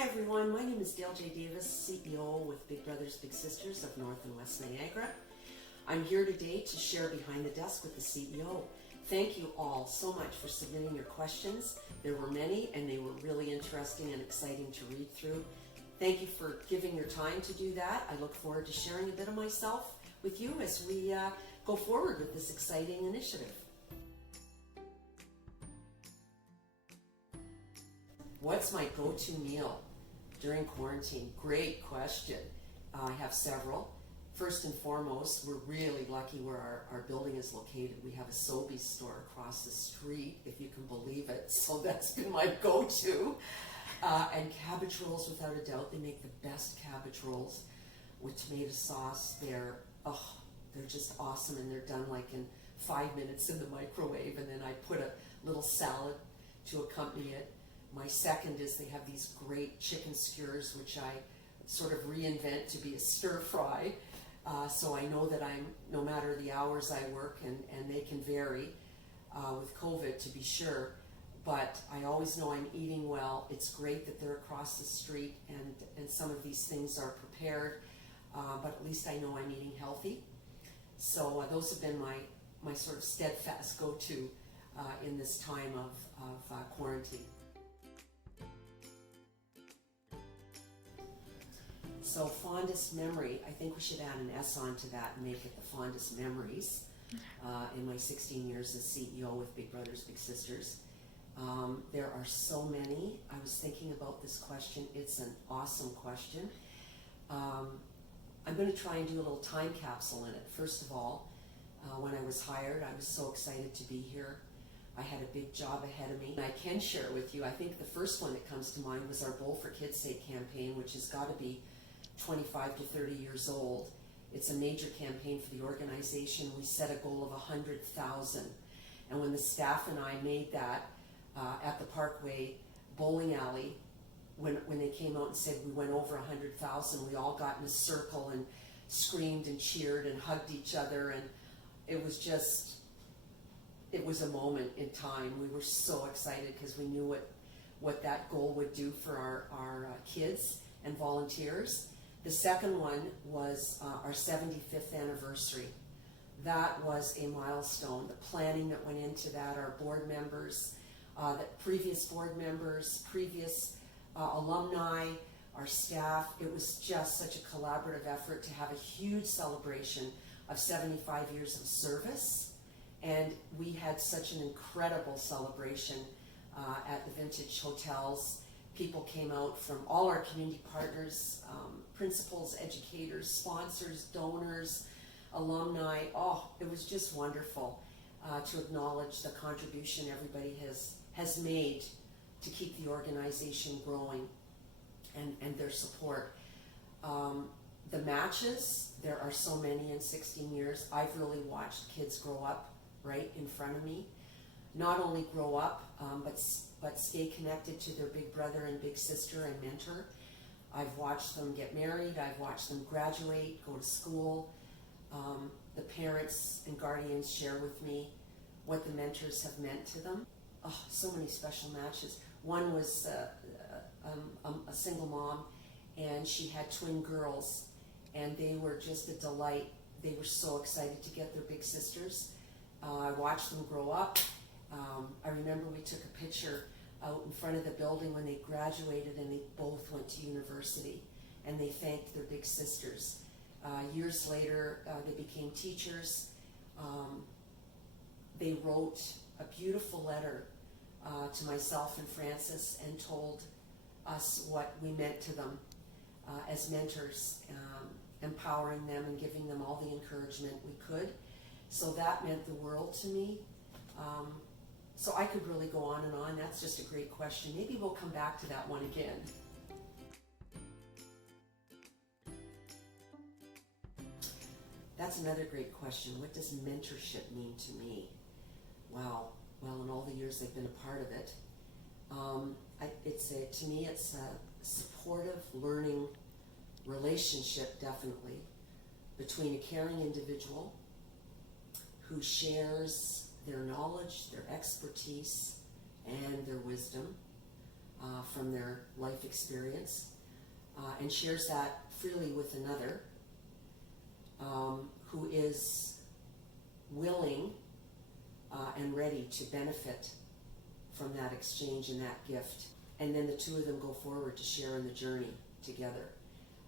Hi everyone, my name is Dale J. Davis, CEO with Big Brothers Big Sisters of North and West Niagara. I'm here today to share Behind the Desk with the CEO. Thank you all so much for submitting your questions. There were many and they were really interesting and exciting to read through. Thank you for giving your time to do that. I look forward to sharing a bit of myself with you as we go forward with this exciting initiative. What's my go-to meal during quarantine? Great question. I have several. First and foremost, we're really lucky where our building is located. We have a Sobeys store across the street, if you can believe it. So that's been my go-to. And cabbage rolls, without a doubt, they make the best cabbage rolls with tomato sauce. They're just awesome, and they're done like in 5 minutes in the microwave, and then I put a little salad to accompany it. My second is they have these great chicken skewers, which I sort of reinvent to be a stir fry. So I know that no matter the hours I work, and they can vary with COVID to be sure, but I always know I'm eating well. It's great that they're across the street and some of these things are prepared, but at least I know I'm eating healthy. So those have been my sort of steadfast go-to in this time of quarantine. So fondest memory, I think we should add an S on to that and make it the fondest memories in my 16 years as CEO with Big Brothers Big Sisters. There are so many. I was thinking about this question. It's an awesome question. I'm going to try and do a little time capsule in it. First of all, when I was hired, I was so excited to be here. I had a big job ahead of me. I can share with you, I think the first one that comes to mind was our Bowl for Kids' Sake campaign, which has got to be 25 to 30 years old. It's a major campaign for the organization. We set a goal of 100,000. And when the staff and I made that at the Parkway bowling alley, when they came out and said we went over 100,000, we all got in a circle and screamed and cheered and hugged each other, and it was a moment in time. We were so excited because we knew what that goal would do for our kids and volunteers. The second one was our 75th anniversary. That was a milestone. The planning that went into that, our board members, the previous board members, previous alumni, our staff, it was just such a collaborative effort to have a huge celebration of 75 years of service. And we had such an incredible celebration at the Vintage Hotels. People came out from all our community partners, principals, educators, sponsors, donors, alumni. Oh, it was just wonderful to acknowledge the contribution everybody has made to keep the organization growing and their support. The matches, there are so many in 16 years. I've really watched kids grow up right in front of me. Not only grow up, but stay connected to their big brother and big sister and mentor. I've watched them get married. I've watched them graduate, go to school. The parents and guardians share with me what the mentors have meant to them. Oh, so many special matches. One was a single mom, and she had twin girls, and they were just a delight. They were so excited to get their big sisters. I watched them grow up. I remember we took a picture out in front of the building when they graduated, and they both went to university, and they thanked their big sisters. Years later, they became teachers. They wrote a beautiful letter to myself and Francis and told us what we meant to them as mentors, empowering them and giving them all the encouragement we could. So that meant the world to me. So I could really go on and on. That's just a great question. Maybe we'll come back to that one again. That's another great question. What does mentorship mean to me? Wow. Well, in all the years I've been a part of it, to me it's a supportive, learning relationship, definitely, between a caring individual who shares their knowledge, their expertise, and their wisdom from their life experience, and shares that freely with another who is willing and ready to benefit from that exchange and that gift. And then the two of them go forward to share in the journey together.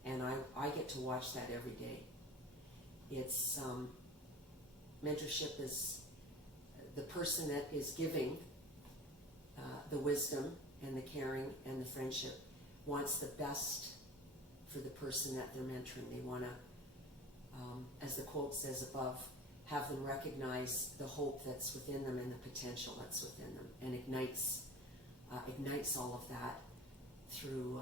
And I get to watch that every day. It's mentorship is the person that is giving the wisdom and the caring and the friendship wants the best for the person that they're mentoring. They want to, as the quote says above, have them recognize the hope that's within them and the potential that's within them, and ignites all of that through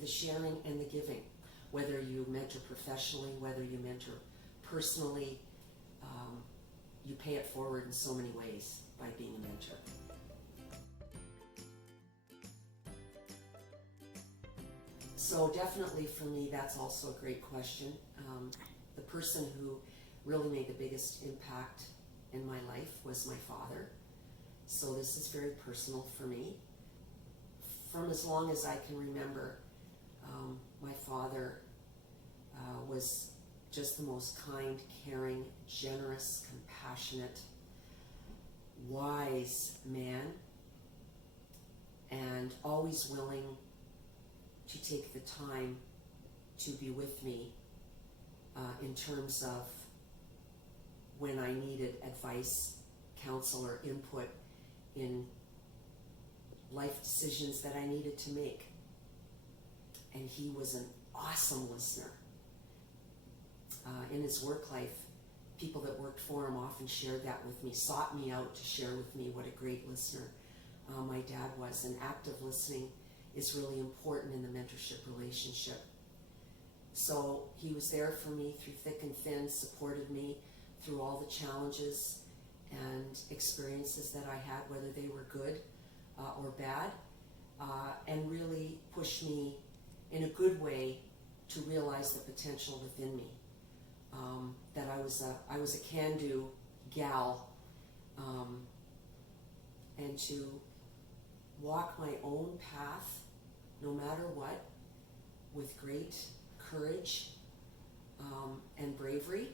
the sharing and the giving. Whether you mentor professionally, whether you mentor personally, you pay it forward in so many ways by being a mentor. So definitely for me, that's also a great question. The person who really made the biggest impact in my life was my father. So this is very personal for me. From as long as I can remember, my father was just the most kind, caring, generous, compassionate, wise man, and always willing to take the time to be with me in terms of when I needed advice, counsel, or input in life decisions that I needed to make. And he was an awesome listener. In his work life, people that worked for him often shared that with me, sought me out to share with me what a great listener my dad was. And active listening is really important in the mentorship relationship. So he was there for me through thick and thin, supported me through all the challenges and experiences that I had, whether they were good or bad, and really pushed me in a good way to realize the potential within me. That I was a can-do gal, and to walk my own path, no matter what, with great courage and bravery,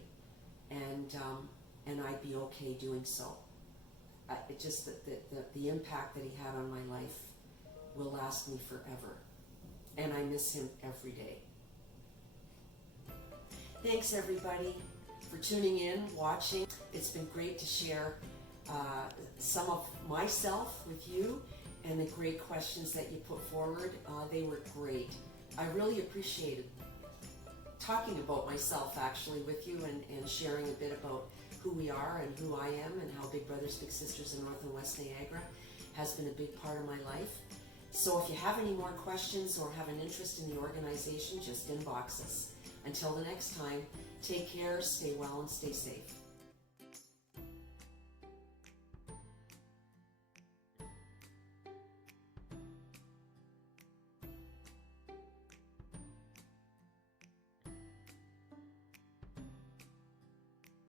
and I'd be okay doing so. It just the impact that he had on my life will last me forever, and I miss him every day. Thanks everybody for tuning in, watching. It's been great to share some of myself with you and the great questions that you put forward. They were great. I really appreciated talking about myself actually with you and sharing a bit about who we are and who I am and how Big Brothers Big Sisters in North and West Niagara has been a big part of my life. So if you have any more questions or have an interest in the organization, just inbox us. Until the next time, take care, stay well, and stay safe.